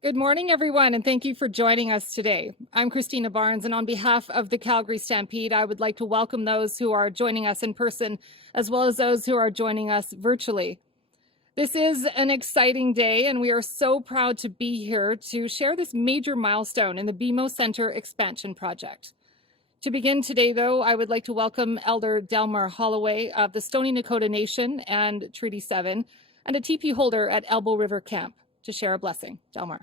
Good morning, everyone, and thank you for joining us today. I'm Christina Barnes, and on behalf of the Calgary Stampede, I would like to welcome those who are joining us in person, as well as those who are joining us virtually. This is an exciting day, and we are so proud to be here to share this major milestone in the BMO Centre expansion project. To begin today, though, I would like to welcome Elder Delmar Holloway of the Stoney Nakoda Nation and Treaty 7, and a TP holder at Elbow River Camp to share a blessing. Delmar.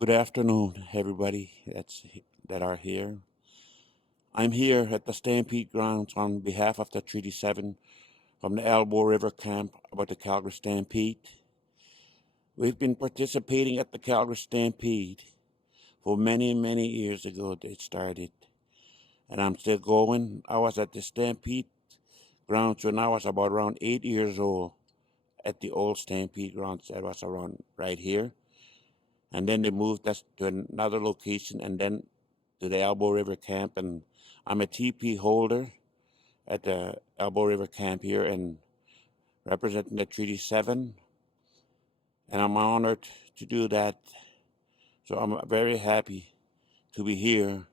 Good afternoon, everybody that are here. I'm here at the Stampede grounds on behalf of the Treaty 7 from the Elbow River Camp about the Calgary Stampede. We've been participating at the Calgary Stampede for many, many years ago it started. And I'm still going. I was at the Stampede grounds when I was about around 8 years old at the old Stampede grounds that was around right here. And then they moved us to another location and then to the Elbow River Camp. And I'm a TP holder at the Elbow River Camp here and representing the Treaty 7. And I'm honored to do that. So I'm very happy to be here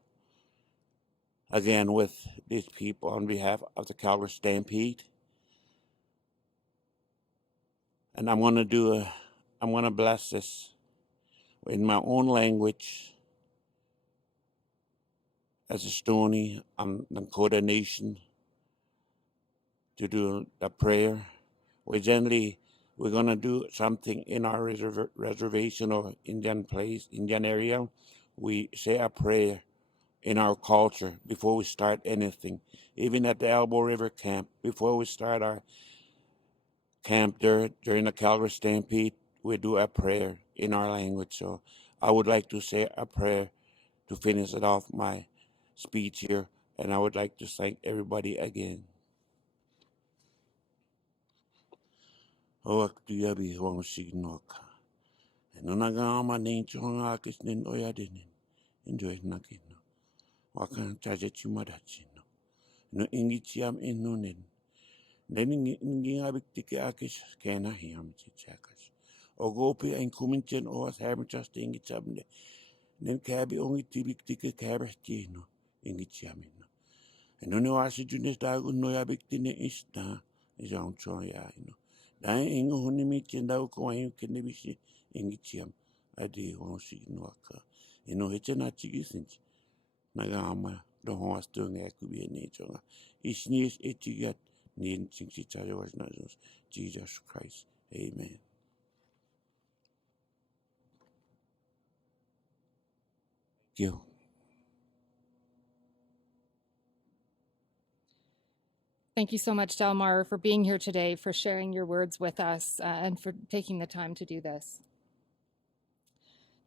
again with these people on behalf of the Calgary Stampede. And I'm going to bless this in my own language as a Stoney on the Nakoda Nation to do the prayer. We're going to do something in our reservation or Indian area. We say a prayer in our culture before we start anything. Even at the Elbow River Camp, before we start our camp there during the Calgary Stampede, we do a prayer in our language. So I would like to say a prayer to finish it off my speech here, and I would like to thank everybody again. O aktia bi hong signoka. No nagama nin chonga kisnin oyadinin. Enjoy nakino. Wakan chaje chimadachino. No ingichiam inunin. Then ingin abiktike akis kena hiam chichakas. O gopi ein kuminchen o as haben just ingichamne. Then kabi ongi tibiktike kabastino ingichiamino. And no asijunis dagun no yabiktine ista is on choya. Dai ingo hunimi chendau ko ayu kenebisi ingichiam adi ho signoaka. Ino hechena chigisins. Nagama do ho astunga kubi ne chonga. Isnis echigat nin chingchichayo nazos Jesus Christ. Amen. Thank you. Thank you so much, Delmar, for being here today, for sharing your words with us, and for taking the time to do this.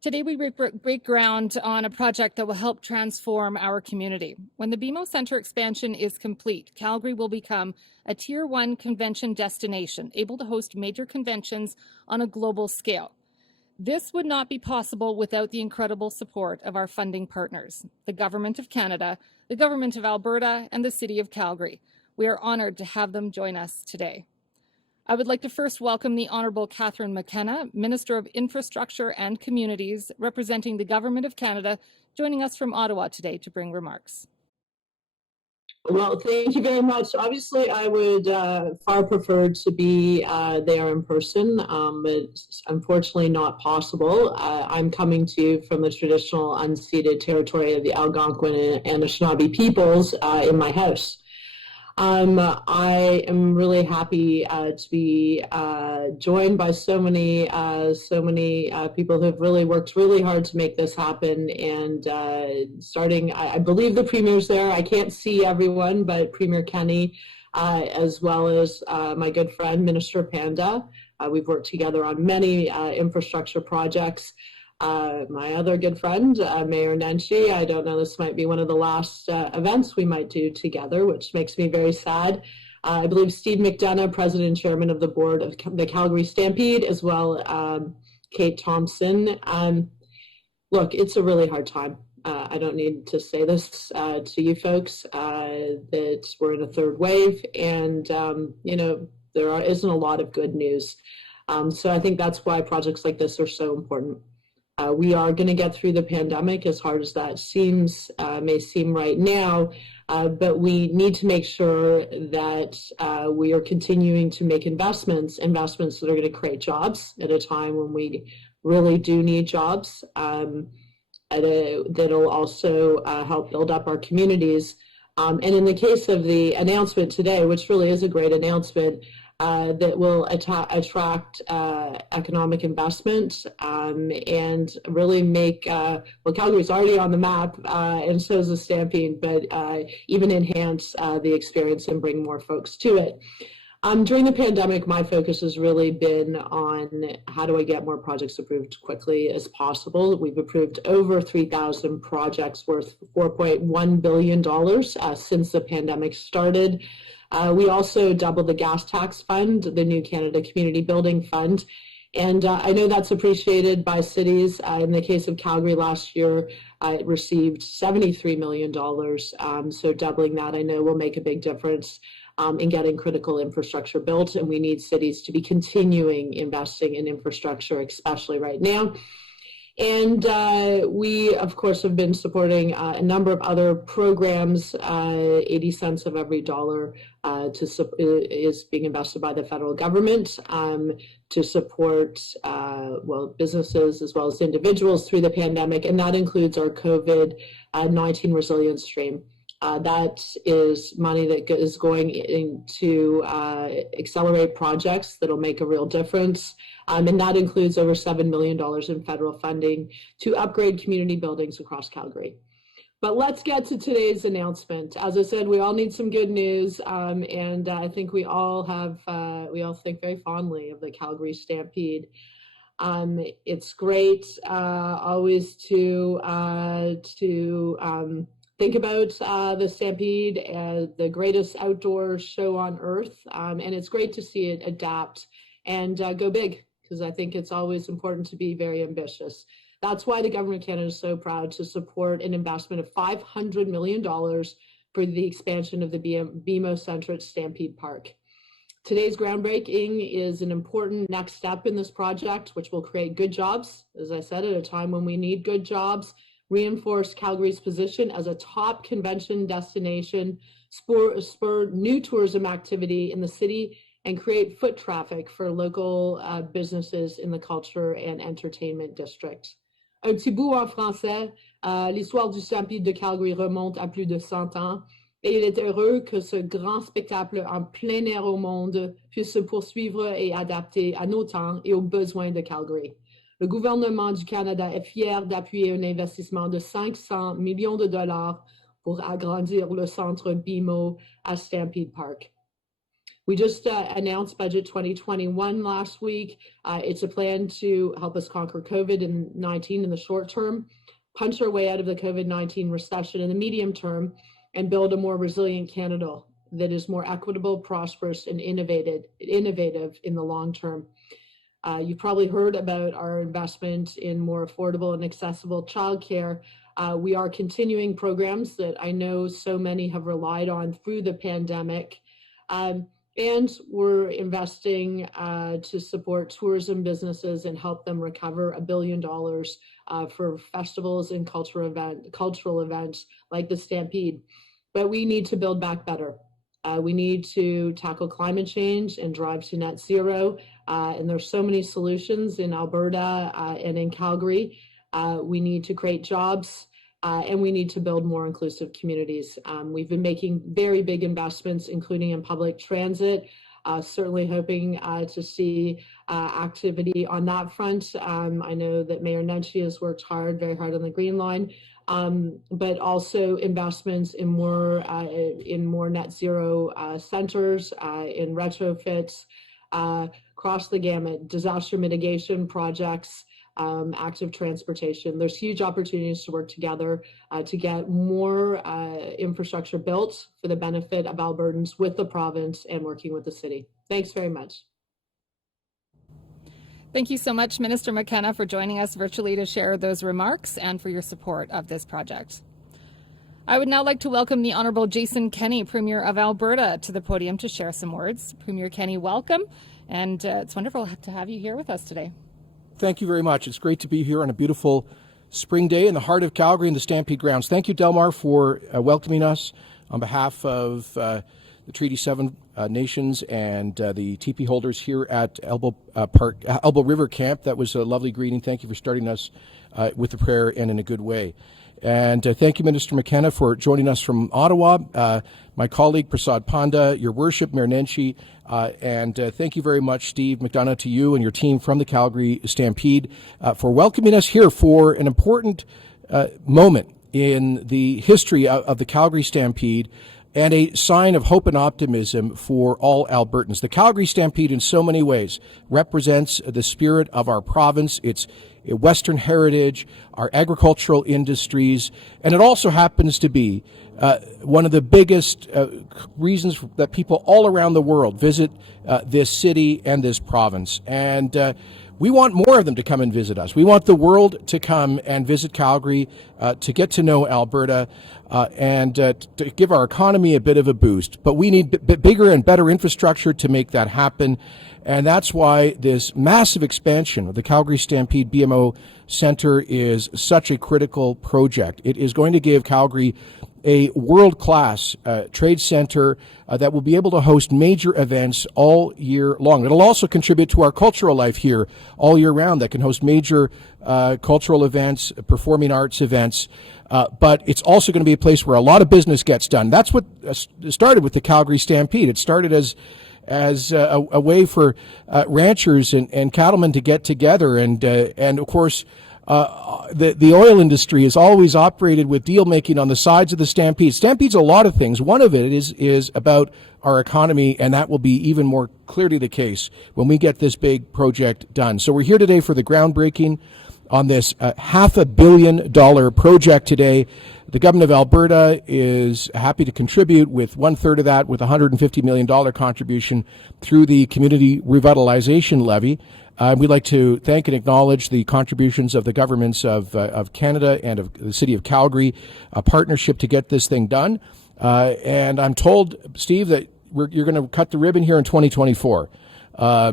Today, we break ground on a project that will help transform our community. When the BMO Centre expansion is complete, Calgary will become a Tier 1 convention destination, able to host major conventions on a global scale. This would not be possible without the incredible support of our funding partners, the Government of Canada, the Government of Alberta, and the City of Calgary. We are honored to have them join us today. I would like to first welcome the Honourable Catherine McKenna, Minister of Infrastructure and Communities, representing the Government of Canada, joining us from Ottawa today to bring remarks. Well, thank you very much. Obviously, I would far prefer to be there in person, but it's unfortunately not possible. I'm coming to you from the traditional unceded territory of the Algonquin and Anishinaabe peoples in my house. I am really happy to be joined by so many people who have really worked really hard to make this happen. And starting, I believe the Premier's there. I can't see everyone, but Premier Kenney, as well as my good friend, Minister Panda. We've worked together on many infrastructure projects. My other good friend, Mayor Nenshi, I don't know, this might be one of the last events we might do together, which makes me very sad. I believe Steve McDonough, President and Chairman of the Board of the Calgary Stampede, as well Kate Thompson. Look, it's a really hard time. I don't need to say this to you folks, that we're in a third wave, and there isn't a lot of good news. So I think that's why projects like this are so important. We are going to get through the pandemic, as hard as that may seem right now, but we need to make sure that we are continuing to make investments that are going to create jobs at a time when we really do need jobs. That'll also help build up our communities. And in the case of the announcement today, which really is a great announcement, that will attract economic investment and really make, Calgary's already on the map, and so is the Stampede, but even enhance the experience and bring more folks to it. During the pandemic, my focus has really been on how do I get more projects approved quickly as possible. We've approved over 3,000 projects worth $4.1 billion since the pandemic started. We also doubled the gas tax fund, the New Canada Community Building Fund, and I know that's appreciated by cities. In the case of Calgary last year, it received $73 million, so doubling that I know will make a big difference in getting critical infrastructure built, and we need cities to be continuing investing in infrastructure, especially right now. And we, of course, have been supporting a number of other programs. 80 cents of every dollar is being invested by the federal government to support, businesses as well as individuals through the pandemic, and that includes our COVID-19 resilience stream. That is money that is going into accelerate projects that'll make a real difference. And that includes over $7 million in federal funding to upgrade community buildings across Calgary. But let's get to today's announcement. As I said, we all need some good news, and I think we all think very fondly of the Calgary Stampede. It's great always to think about the Stampede as the greatest outdoor show on earth, and it's great to see it adapt and go big, because I think it's always important to be very ambitious. That's why the Government of Canada is so proud to support an investment of $500 million for the expansion of the BMO Centre at Stampede Park. Today's groundbreaking is an important next step in this project, which will create good jobs, as I said, at a time when we need good jobs, reinforce Calgary's position as a top convention destination, spur new tourism activity in the city, and create foot traffic for local businesses in the culture and entertainment district. Un petit bout en français, l'histoire du Stampede de Calgary remonte à plus de 100 ans, et il est heureux que ce grand spectacle en plein air au monde puisse se poursuivre et adapter à nos temps et aux besoins de Calgary. Le gouvernement du Canada est fier d'appuyer un investissement de 500 millions de dollars pour agrandir le centre BMO à Stampede Park. We just announced Budget 2021 last week. It's a plan to help us conquer COVID-19 in the short term, punch our way out of the COVID-19 recession in the medium term, and build a more resilient Canada that is more equitable, prosperous, and innovative in the long term. You've probably heard about our investment in more affordable and accessible childcare. We are continuing programs that I know so many have relied on through the pandemic. And we're investing to support tourism businesses and help them recover $1 billion for festivals and cultural events like the Stampede. But we need to build back better. We need to tackle climate change and drive to net zero. And there's so many solutions in Alberta and in Calgary. We need to create jobs. And we need to build more inclusive communities. We've been making very big investments, including in public transit, certainly hoping to see activity on that front. I know that Mayor Nenshi has worked very hard on the Green Line, but also investments in more net zero centers, in retrofits, across the gamut, disaster mitigation projects, active transportation. There's huge opportunities to work together to get more infrastructure built for the benefit of Albertans with the province and working with the city. Thanks very much. Thank you so much, Minister McKenna, for joining us virtually to share those remarks and for your support of this project. I would now like to welcome the Honourable Jason Kenney, Premier of Alberta, to the podium to share some words. Premier Kenney, welcome, and it's wonderful to have you here with us today. Thank you very much. It's great to be here on a beautiful spring day in the heart of Calgary in the Stampede grounds. Thank you, Delmar, for welcoming us on behalf of the Treaty 7 nations and the TP holders here at Elbow River Camp. That was a lovely greeting. Thank you for starting us with a prayer and in a good way. And thank you, Minister McKenna, for joining us from Ottawa. My colleague, Prasad Panda, Your Worship, Mayor Nenshi, and thank you very much, Steve McDonough, to you and your team from the Calgary Stampede for welcoming us here for an important moment in the history of the Calgary Stampede and a sign of hope and optimism for all Albertans. The Calgary Stampede, in so many ways, represents the spirit of our province. It's Western heritage, our agricultural industries, and it also happens to be one of the biggest reasons that people all around the world visit this city and this province. And we want more of them to come and visit us. We want the world to come and visit Calgary, to get to know Alberta, and to give our economy a bit of a boost. But we need bigger and better infrastructure to make that happen. And that's why this massive expansion of the Calgary Stampede BMO Centre is such a critical project. It is going to give Calgary a world-class trade center that will be able to host major events all year long. It'll also contribute to our cultural life here all year round that can host major cultural events, performing arts events. But it's also going to be a place where a lot of business gets done. That's what started with the Calgary Stampede. It started as a way for ranchers and cattlemen to get together, and of course the oil industry has always operated with deal making on the sides of the Stampede. Stampede's a lot of things. One of it is about our economy, and that will be even more clearly the case when we get this big project done. So we're here today for the groundbreaking on this $500 million project today. The government of Alberta is happy to contribute with 1/3 of that, with $150 million contribution through the Community Revitalization Levy. We'd like to thank and acknowledge the contributions of the governments of Canada and of the City of Calgary, a partnership to get this thing done. And I'm told, Steve, that you're going to cut the ribbon here in 2024.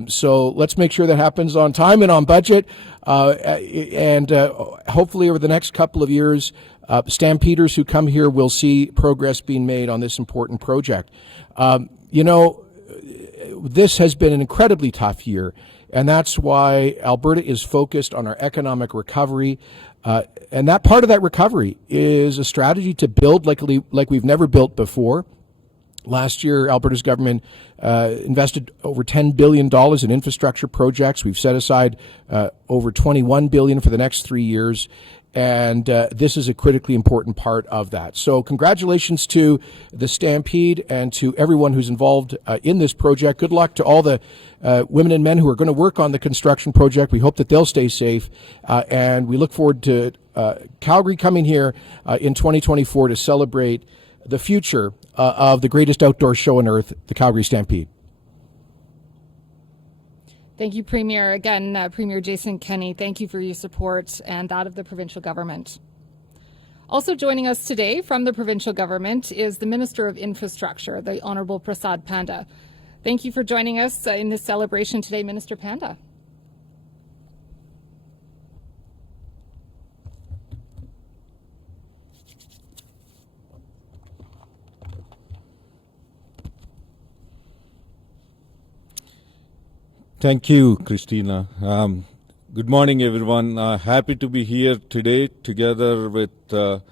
So let's make sure that happens on time and on budget. And hopefully over the next couple of years, Stampeders who come here will see progress being made on this important project. This has been an incredibly tough year, and that's why Alberta is focused on our economic recovery. And that part of that recovery is a strategy to build like we've never built before. Last year, Alberta's government invested over $10 billion in infrastructure projects. We've set aside over $21 billion for the next 3 years. And this is a critically important part of that. So congratulations to the Stampede and to everyone who's involved in this project. Good luck to all the women and men who are going to work on the construction project. We hope that they'll stay safe. And we look forward to Calgary coming here in 2024 to celebrate the future of the greatest outdoor show on earth, the Calgary Stampede. Thank you, Premier. Again, Premier Jason Kenney, thank you for your support and that of the provincial government. Also joining us today from the provincial government is the Minister of Infrastructure, the Honourable Prasad Panda. Thank you for joining us in this celebration today, Minister Panda. Thank you, Christina. Good morning, everyone. Happy to be here today together with the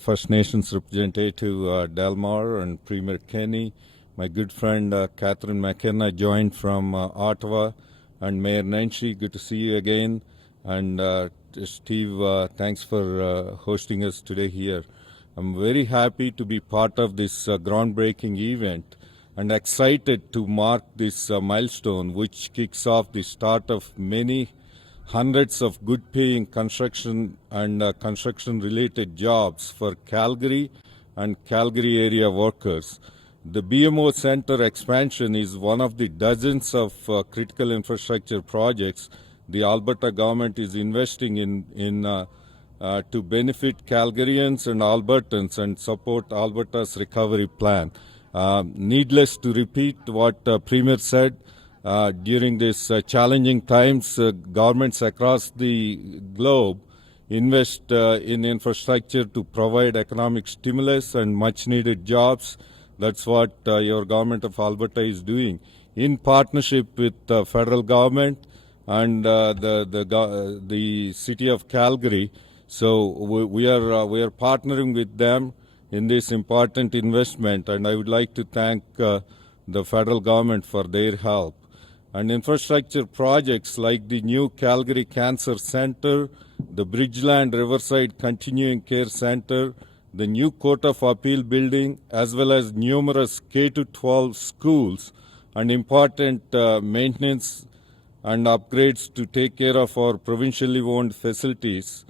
First Nations representative, Delmar, and Premier Kenney, my good friend, Catherine McKenna, joined from Ottawa, and Mayor Nenshi. Good to see you again. And Steve, thanks for hosting us today here. I'm very happy to be part of this groundbreaking event, and excited to mark this milestone, which kicks off the start of many hundreds of good-paying construction and construction-related jobs for Calgary and Calgary area workers. The BMO Centre expansion is one of the dozens of critical infrastructure projects the Alberta government is investing in to benefit Calgarians and Albertans and support Alberta's recovery plan. Needless to repeat what Premier said, during these challenging times, governments across the globe invest in infrastructure to provide economic stimulus and much-needed jobs. That's what your government of Alberta is doing in partnership with the federal government and the city of Calgary. So we are partnering with them in this important investment, and I would like to thank the federal government for their help. And infrastructure projects like the new Calgary Cancer Centre, the Bridgeland Riverside Continuing Care Centre, the new Court of Appeal building, as well as numerous K-12 schools and important maintenance and upgrades to take care of our provincially owned facilities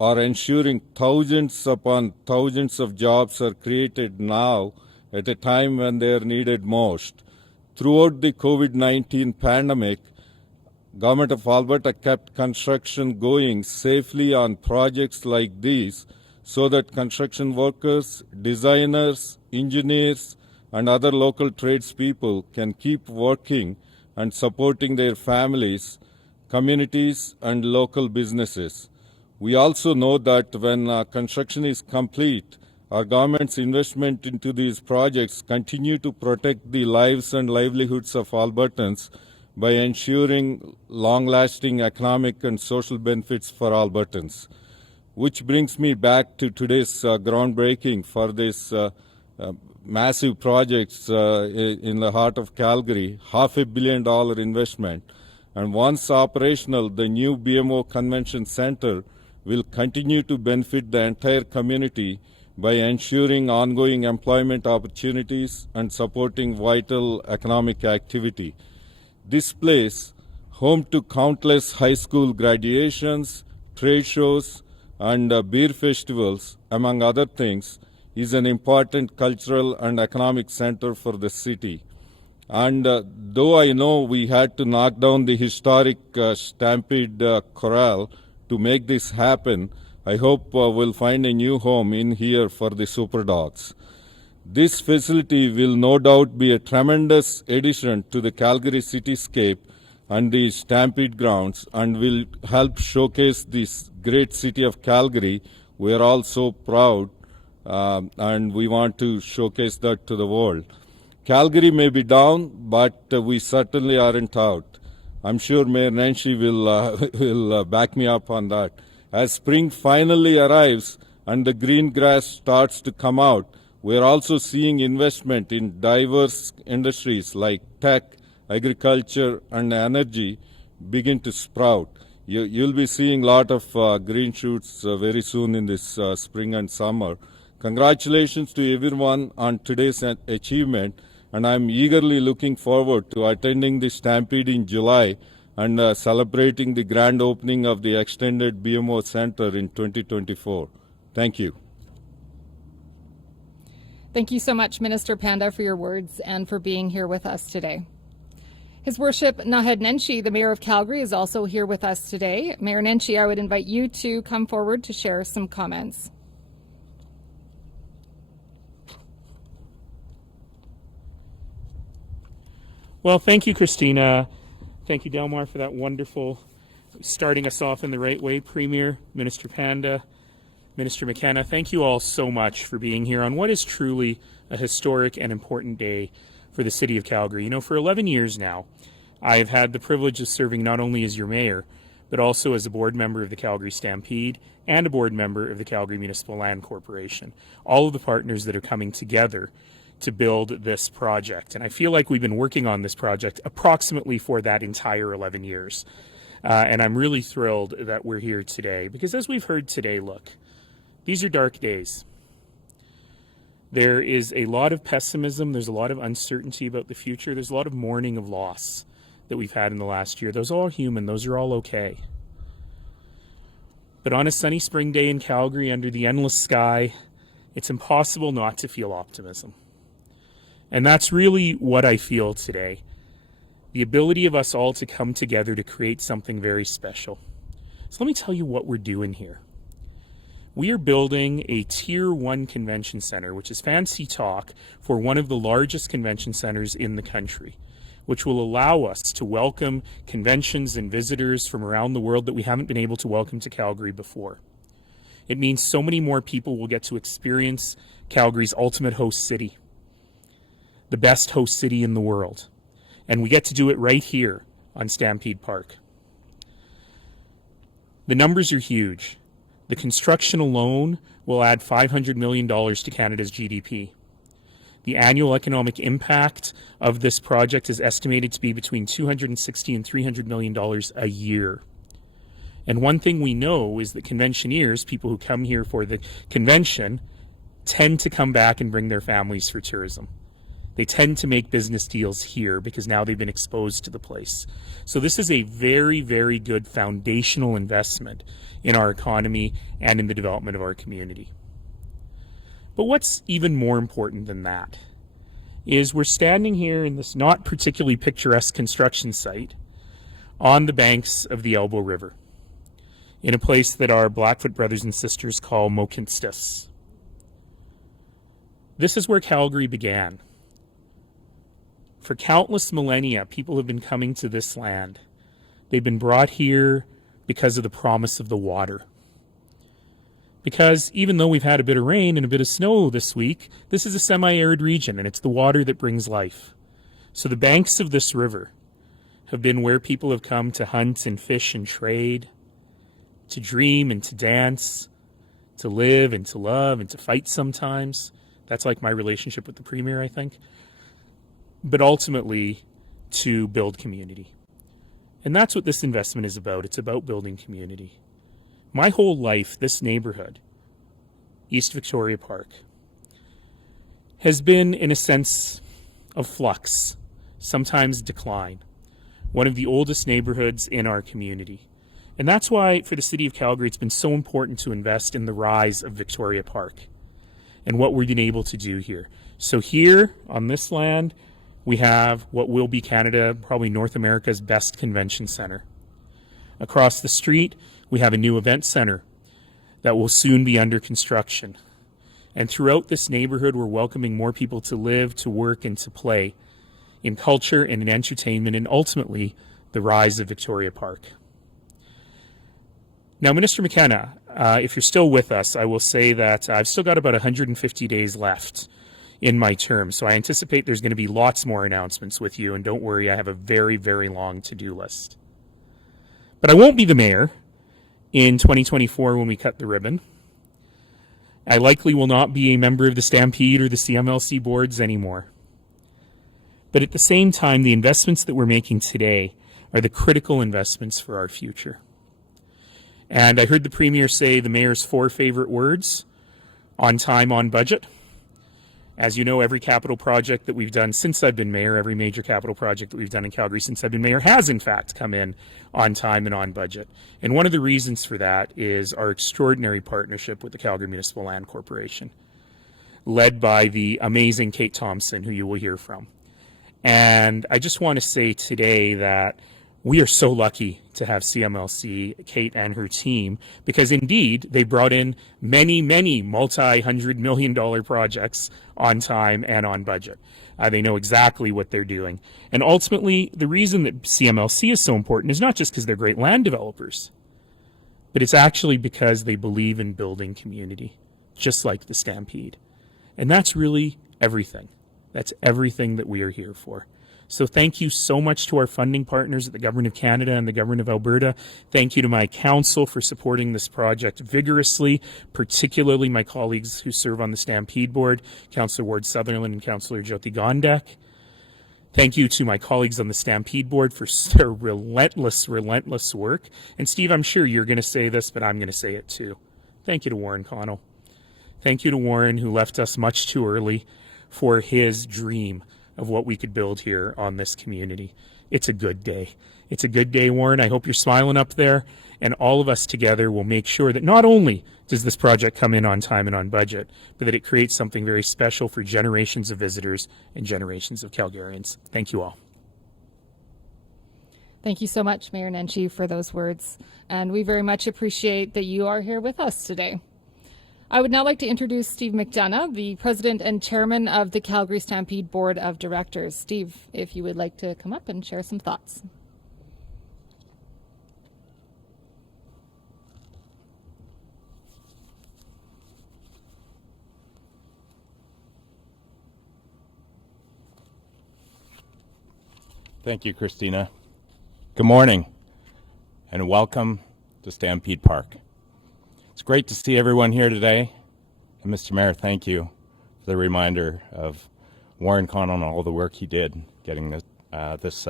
are ensuring thousands upon thousands of jobs are created now at a time when they are needed most. Throughout the COVID-19 pandemic, Government of Alberta kept construction going safely on projects like these so that construction workers, designers, engineers, and other local tradespeople can keep working and supporting their families, communities, and local businesses. We also know that when construction is complete, our government's investment into these projects continue to protect the lives and livelihoods of Albertans by ensuring long-lasting economic and social benefits for Albertans. Which brings me back to today's groundbreaking for this massive projects in the heart of Calgary, $500 million investment. And once operational, the new BMO Convention Centre will continue to benefit the entire community by ensuring ongoing employment opportunities and supporting vital economic activity. This place, home to countless high school graduations, trade shows, and beer festivals, among other things, is an important cultural and economic center for the city. And though I know we had to knock down the historic Stampede corral to make this happen, I hope we'll find a new home in here for the Super Dogs. This facility will no doubt be a tremendous addition to the Calgary cityscape and the Stampede grounds and will help showcase this great city of Calgary. We are all so proud and we want to showcase that to the world. Calgary may be down, but we certainly aren't out. I'm sure Mayor Nenshi will back me up on that. As spring finally arrives and the green grass starts to come out, we're also seeing investment in diverse industries like tech, agriculture, and energy begin to sprout. You'll be seeing a lot of green shoots very soon in this spring and summer. Congratulations to everyone on today's achievement, and I'm eagerly looking forward to attending the Stampede in July and celebrating the grand opening of the extended BMO Centre in 2024. Thank you. Thank you so much, Minister Panda, for your words and for being here with us today. His Worship Naheed Nenshi, the Mayor of Calgary, is also here with us today. Mayor Nenshi, I would invite you to come forward to share some comments. Well, thank you, Christina. Thank you, Delmar, for that wonderful starting us off in the right way. Premier, Minister Panda, Minister McKenna, thank you all so much for being here on what is truly a historic and important day for the City of Calgary. You know, for 11 years now, I've had the privilege of serving not only as your mayor, but also as a board member of the Calgary Stampede and a board member of the Calgary Municipal Land Corporation, all of the partners that are coming together to build this project. And I feel like we've been working on this project approximately for that entire 11 years. And I'm really thrilled that we're here today because as we've heard today, look, these are dark days. There is a lot of pessimism. There's a lot of uncertainty about the future. There's a lot of mourning of loss that we've had in the last year. Those are all human. Those are all okay. But on a sunny spring day in Calgary under the endless sky, it's impossible not to feel optimism. And that's really what I feel today. The ability of us all to come together to create something very special. So let me tell you what we're doing here. We are building a Tier 1 convention center, which is fancy talk for one of the largest convention centers in the country, which will allow us to welcome conventions and visitors from around the world that we haven't been able to welcome to Calgary before. It means so many more people will get to experience Calgary's ultimate host city, the best host city in the world. And we get to do it right here on Stampede Park. The numbers are huge. The construction alone will add $500 million to Canada's GDP. The annual economic impact of this project is estimated to be between $260 and $300 million a year. And one thing we know is that conventioneers, people who come here for the convention, tend to come back and bring their families for tourism. They tend to make business deals here because now they've been exposed to the place. So this is a very, very good foundational investment in our economy and in the development of our community. But what's even more important than that is we're standing here in this not particularly picturesque construction site on the banks of the Elbow River, in a place that our Blackfoot brothers and sisters call Mokinstis. This is where Calgary began. For countless millennia, people have been coming to this land. They've been brought here because of the promise of the water. Because even though we've had a bit of rain and a bit of snow this week, this is a semi-arid region, and it's the water that brings life. So the banks of this river have been where people have come to hunt and fish and trade, to dream and to dance, to live and to love and to fight sometimes. That's like my relationship with the Premier, I think. But ultimately, to build community. And that's what this investment is about. It's about building community. My whole life, this neighborhood, East Victoria Park, has been in a sense of flux, sometimes decline. One of the oldest neighborhoods in our community. And that's why, for the City of Calgary, it's been so important to invest in the rise of Victoria Park and what we've been able to do here. So here, on this land, we have what will be Canada, probably North America's best convention center. Across the street, we have a new event center that will soon be under construction. And throughout this neighborhood, we're welcoming more people to live, to work, and to play in culture and in entertainment, and ultimately, the rise of Victoria Park. Now, Minister McKenna, if you're still with us, I will say that I've still got about 150 days left in my term. So I anticipate there's going to be lots more announcements with you, and don't worry, I have a very, very long to-do list. But I won't be the mayor in 2024 when we cut the ribbon. I likely will not be a member of the Stampede or the CMLC boards anymore. But at the same time, the investments that we're making today are the critical investments for our future. And I heard the Premier say the mayor's 4 favorite words: on time, on budget. As you know, every capital project that we've done since I've been mayor, every major capital project that we've done in Calgary since I've been mayor has in fact come in on time and on budget. And one of the reasons for that is our extraordinary partnership with the Calgary Municipal Land Corporation, led by the amazing Kate Thompson, who you will hear from. And I just want to say today that we are so lucky to have CMLC, Kate and her team, because indeed they brought in many, many multi-$100 million projects on time and on budget. They know exactly what they're doing. And ultimately, the reason that CMLC is so important is not just because they're great land developers, but it's actually because they believe in building community, just like the Stampede. And that's really everything. That's everything that we are here for. So thank you so much to our funding partners at the Government of Canada and the Government of Alberta. Thank you to my council for supporting this project vigorously, particularly my colleagues who serve on the Stampede Board, Councillor Ward Sutherland and Councillor Jyoti Gondek. Thank you to my colleagues on the Stampede Board for their relentless work. And Steve, I'm sure you're going to say this, but I'm going to say it too. Thank you to Warren Connell. Thank you to Warren, who left us much too early for his dream of what we could build here on this community. It's a good day. It's a good day, Warren. I hope you're smiling up there, and all of us together will make sure that not only does this project come in on time and on budget, but that it creates something very special for generations of visitors and generations of Calgarians. Thank you all. Thank you so much, Mayor Nenshi, for those words. And we very much appreciate that you are here with us today. I would now like to introduce Steve McDonough, the President and Chairman of the Calgary Stampede Board of Directors. Steve, if you would like to come up and share some thoughts. Thank you, Christina. Good morning, and welcome to Stampede Park. It's great to see everyone here today. And Mr. Mayor, thank you for the reminder of Warren Connell and all the work he did getting this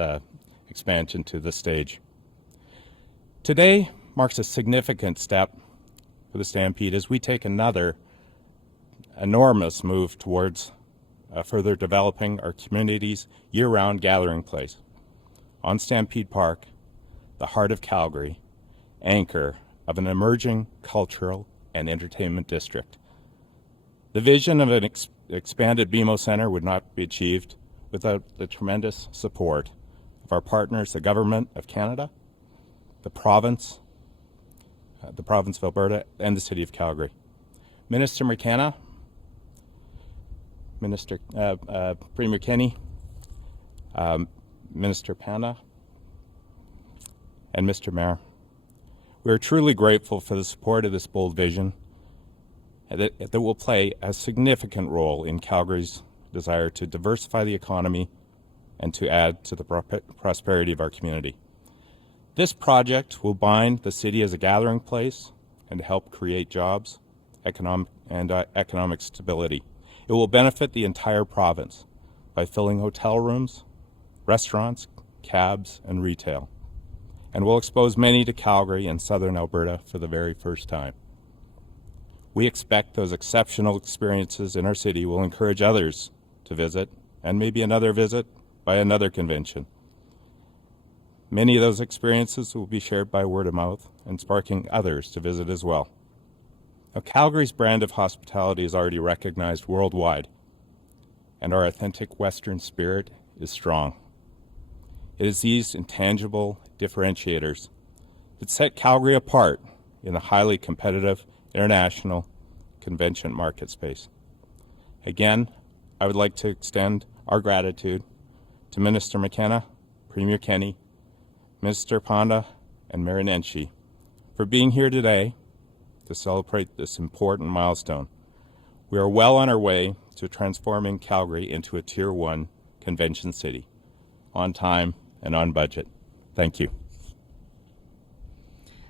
expansion to the stage. Today marks a significant step for the Stampede as we take another enormous move towards further developing our community's year-round gathering place on Stampede Park, the heart of Calgary, anchor of an emerging cultural and entertainment district. The vision of an expanded BMO Centre would not be achieved without the tremendous support of our partners, the Government of Canada, the province of Alberta, and the City of Calgary. Minister McKenna, Premier Kenny, Minister Panda, and Mr. Mayor. We are truly grateful for the support of this bold vision that will play a significant role in Calgary's desire to diversify the economy and to add to the prosperity of our community. This project will bind the city as a gathering place and help create jobs, economic stability. It will benefit the entire province by filling hotel rooms, restaurants, cabs, and retail, and will expose many to Calgary and southern Alberta for the very first time. We expect those exceptional experiences in our city will encourage others to visit, and maybe another visit by another convention. Many of those experiences will be shared by word of mouth and sparking others to visit as well. Now, Calgary's brand of hospitality is already recognized worldwide, and our authentic Western spirit is strong. It is these intangible differentiators that set Calgary apart in the highly competitive international convention market space. Again, I would like to extend our gratitude to Minister McKenna, Premier Kenny, Minister Panda, and Mayor Nenshi for being here today to celebrate this important milestone. We are well on our way to transforming Calgary into a Tier 1 convention city, on time and on budget. Thank you.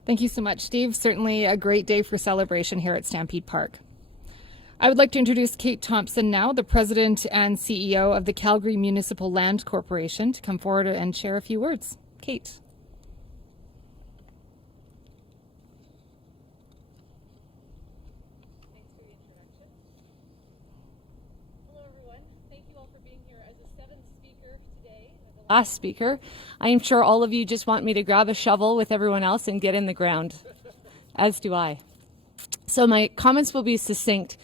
Thank you so much, Steve. Certainly a great day for celebration here at Stampede Park. I would like to introduce Kate Thompson now, the President and CEO of the Calgary Municipal Land Corporation, to come forward and share a few words. Kate. Thanks for the introduction. Hello, everyone. Thank you all for being here as a seventh speaker today. Last speaker. I am sure all of you just want me to grab a shovel with everyone else and get in the ground, as do I. So my comments will be succinct,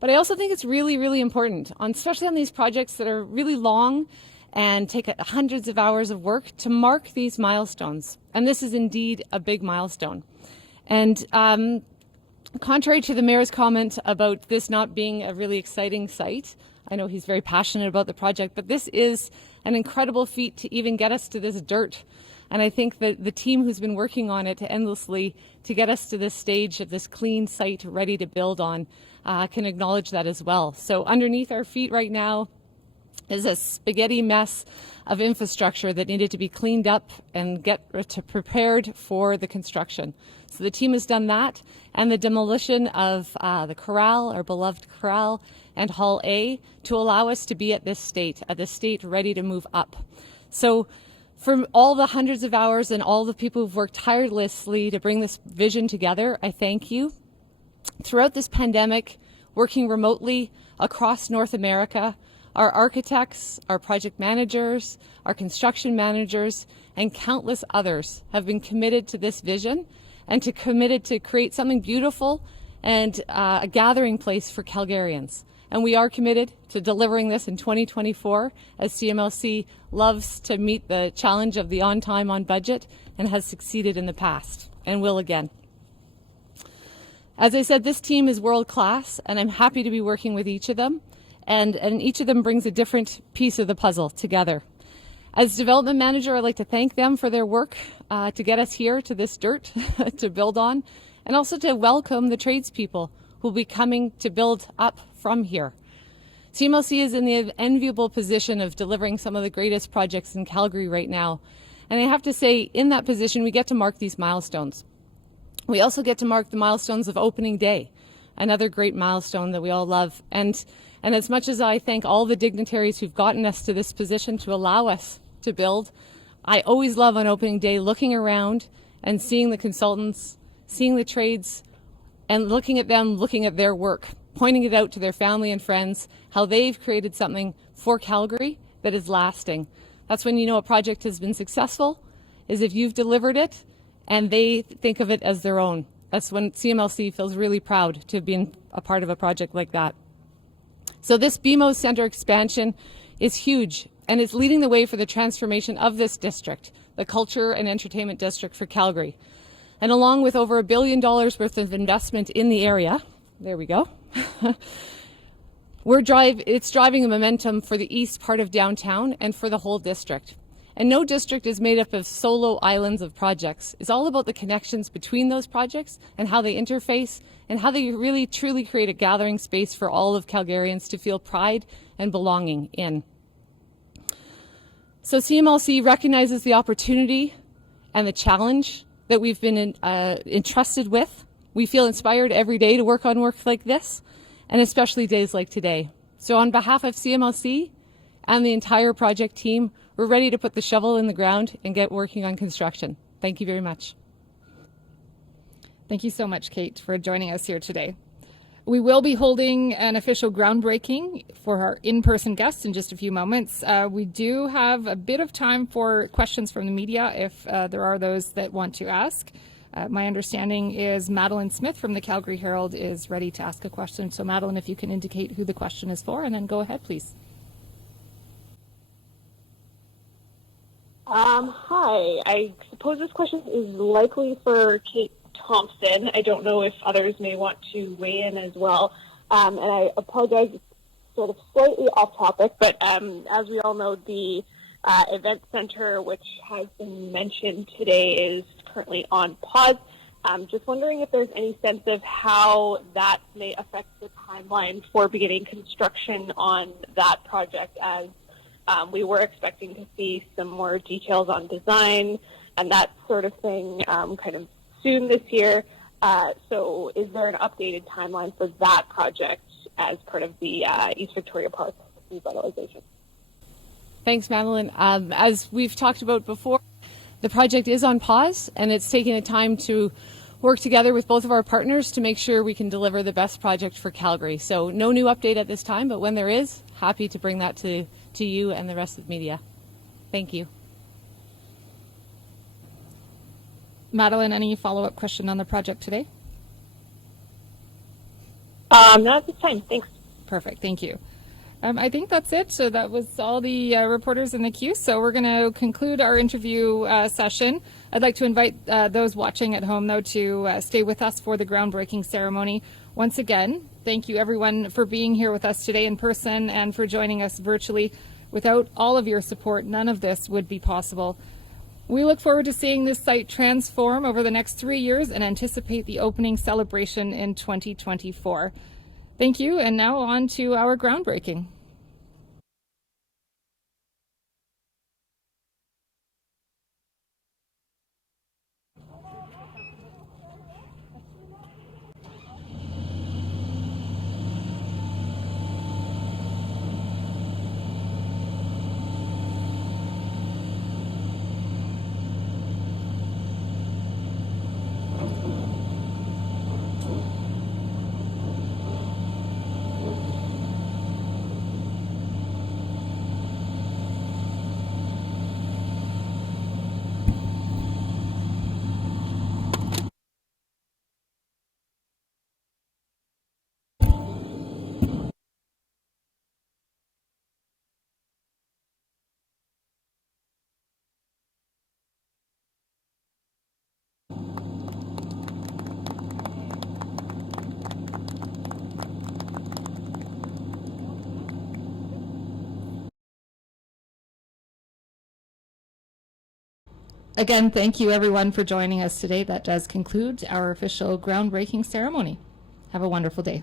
but I also think it's really, really important, especially on these projects that are really long and take hundreds of hours of work, to mark these milestones. And this is indeed a big milestone. And contrary to the mayor's comment about this not being a really exciting site, I know he's very passionate about the project, but this is an incredible feat to even get us to this dirt. And I think that the team who's been working on it endlessly to get us to this stage of this clean site ready to build on can acknowledge that as well. So underneath our feet right now is a spaghetti mess of infrastructure that needed to be cleaned up and prepared for the construction. So the team has done that, and the demolition of the corral, our beloved corral, and Hall A, to allow us to be at this state ready to move up. So for all the hundreds of hours and all the people who've worked tirelessly to bring this vision together, I thank you. Throughout this pandemic, working remotely across North America, our architects, our project managers, our construction managers, and countless others have been committed to this vision and committed to create something beautiful and a gathering place for Calgarians. And we are committed to delivering this in 2024, as CMLC loves to meet the challenge of the on time, on budget, and has succeeded in the past and will again. As I said, this team is world class, and I'm happy to be working with each of them, and each of them brings a different piece of the puzzle together. As development manager, I'd like to thank them for their work to get us here to this dirt to build on, and also to welcome the tradespeople who will be coming to build up from here. CMLC is in the enviable position of delivering some of the greatest projects in Calgary right now. And I have to say, in that position, we get to mark these milestones. We also get to mark the milestones of opening day, another great milestone that we all love. And as much as I thank all the dignitaries who've gotten us to this position to allow us to build, I always love on opening day looking around and seeing the consultants, seeing the trades, and looking at them, looking at their work, pointing it out to their family and friends, how they've created something for Calgary that is lasting. That's when you know a project has been successful, is if you've delivered it and they think of it as their own. That's when CMLC feels really proud to have been a part of a project like that. So this BMO Centre expansion is huge, and it's leading the way for the transformation of this district, the culture and entertainment district for Calgary. And along with over $1 billion worth of investment in the area, there we go, it's driving a momentum for the east part of downtown and for the whole district. And no district is made up of solo islands of projects. It's all about the connections between those projects and how they interface and how they really truly create a gathering space for all of Calgarians to feel pride and belonging in. So CMLC recognizes the opportunity and the challenge that we've been entrusted with. We feel inspired every day to work on work like this, and especially days like today. So on behalf of CMLC and the entire project team, we're ready to put the shovel in the ground and get working on construction. Thank you very much. Thank you so much, Kate, for joining us here today. We will be holding an official groundbreaking for our in-person guests in just a few moments. We do have a bit of time for questions from the media if there are those that want to ask. My understanding is Madeline Smith from the Calgary Herald is ready to ask a question. So Madeline, if you can indicate who the question is for, and then go ahead, please. Hi, I suppose this question is likely for Kate Thompson. I don't know if others may want to weigh in as well. And I apologize, it's sort of slightly off topic, but as we all know, the event center, which has been mentioned today, is currently on pause. Just wondering if there's any sense of how that may affect the timeline for beginning construction on that project, as we were expecting to see some more details on design and that sort of thing kind of soon this year. So is there an updated timeline for that project as part of the East Victoria Park revitalization? Thanks, Madeline. As we've talked about before, the project is on pause, and it's taking a time to work together with both of our partners to make sure we can deliver the best project for Calgary. So no new update at this time, but when there is, happy to bring that to you and the rest of the media. Thank you. Madeline, any follow-up question on the project today? Not at this time. Thanks. Perfect. Thank you. I think that's it. So that was all the reporters in the queue. So we're going to conclude our interview session. I'd like to invite those watching at home, though, to stay with us for the groundbreaking ceremony. Once again, thank you, everyone, for being here with us today in person and for joining us virtually. Without all of your support, none of this would be possible. We look forward to seeing this site transform over the next 3 years and anticipate the opening celebration in 2024. Thank you, and now on to our groundbreaking. Again, thank you everyone for joining us today. That does conclude our official groundbreaking ceremony. Have a wonderful day.